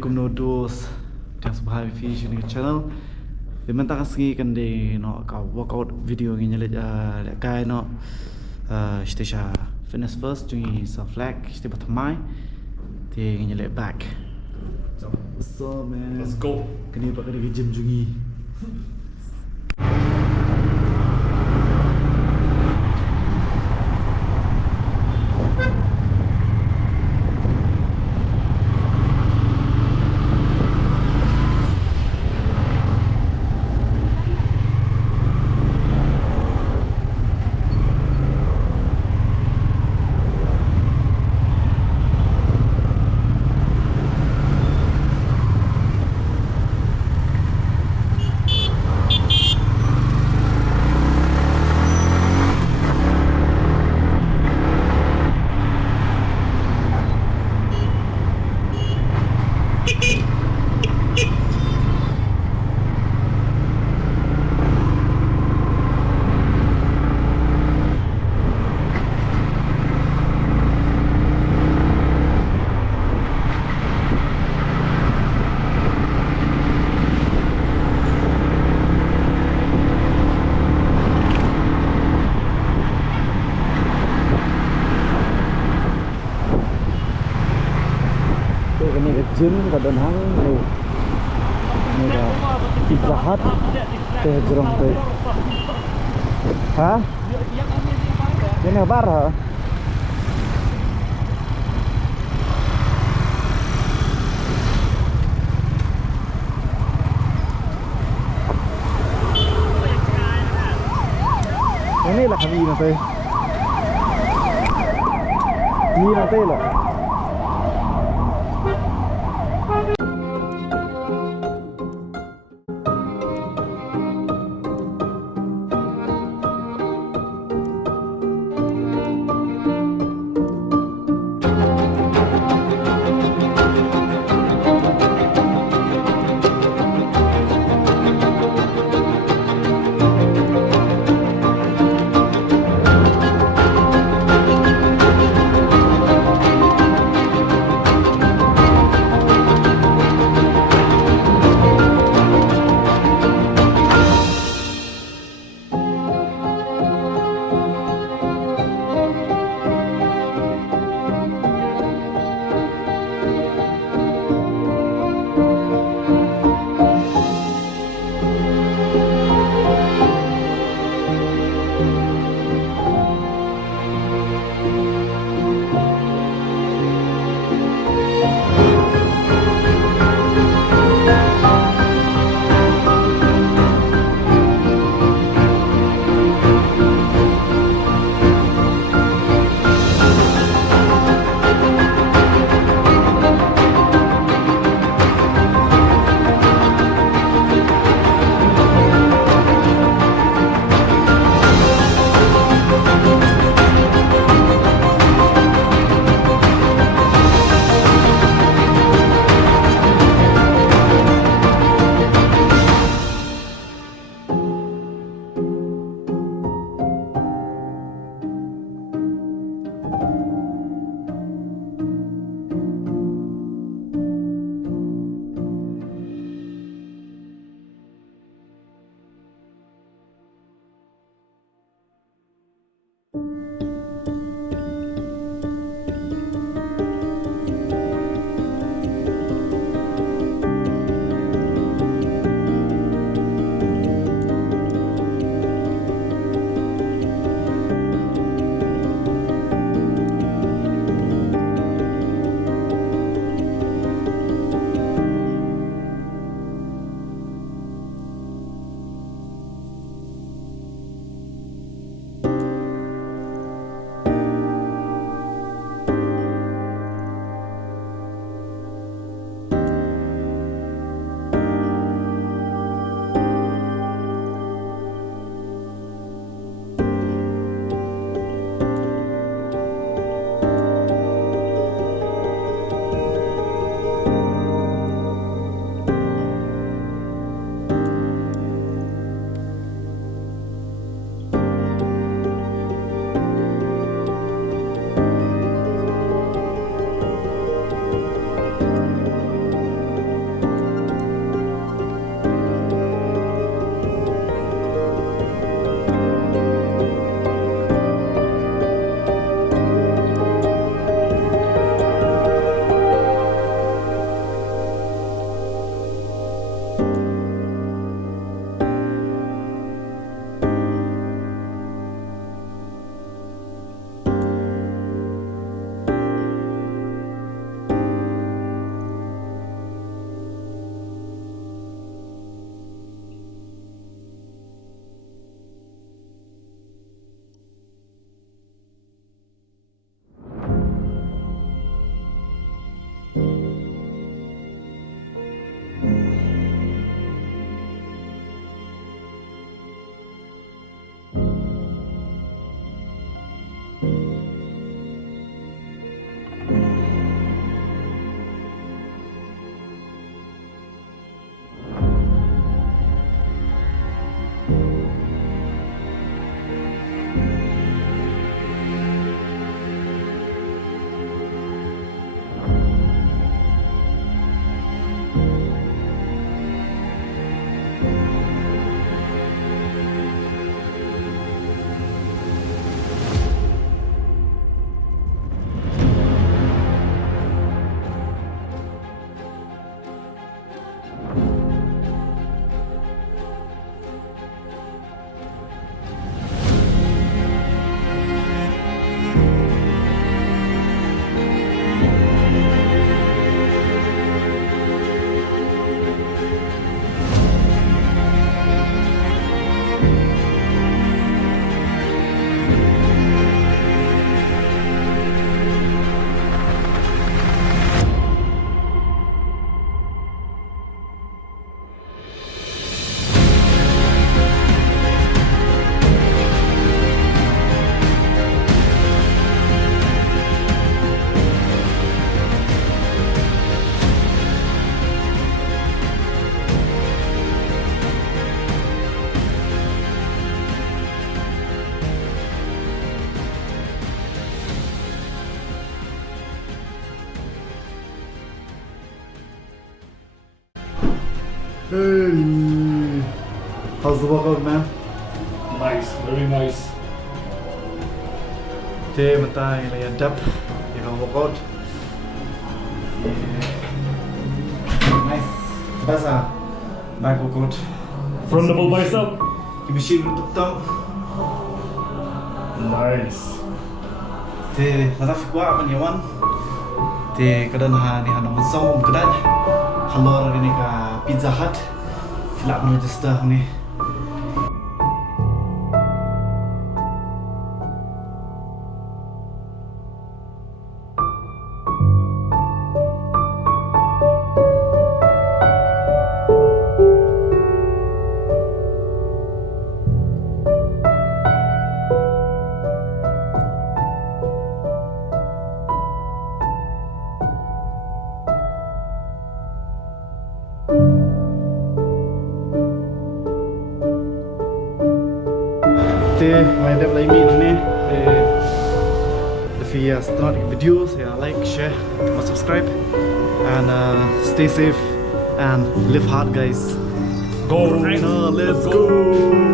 Assalamualaikum nodos yang subhai fish ni channel. Di mentang sengi kan de no ka workout video ngi le kai no stage fitness first jungi sa flag stage batamai ti ngi le back. So man, let's go. Kini pakai di gym jungi. Gym kat Dan Hang ni dah Pizza Hut teh jerong teh. Ha? Ini bar ha? Ini lah kami nanti. Ini nanti lah. Hey, how's the workout, man? Nice, very nice. Today, mình tay là adapt để vào workout. Nice. Basa, back workout. From the bicep. Cái machine nó tập tông. Nice. Thì là ta phải qua bên nhau anh. Thì cái đơn hàng này nó Nongmynsong Umkdait. Hello, cái này cả Pizza Hut. Làm nó register này. Thì mai đẹp lại mình nè. If you start videos, like, share, and subscribe, and stay safe and live hard, guys. Go. Let's go.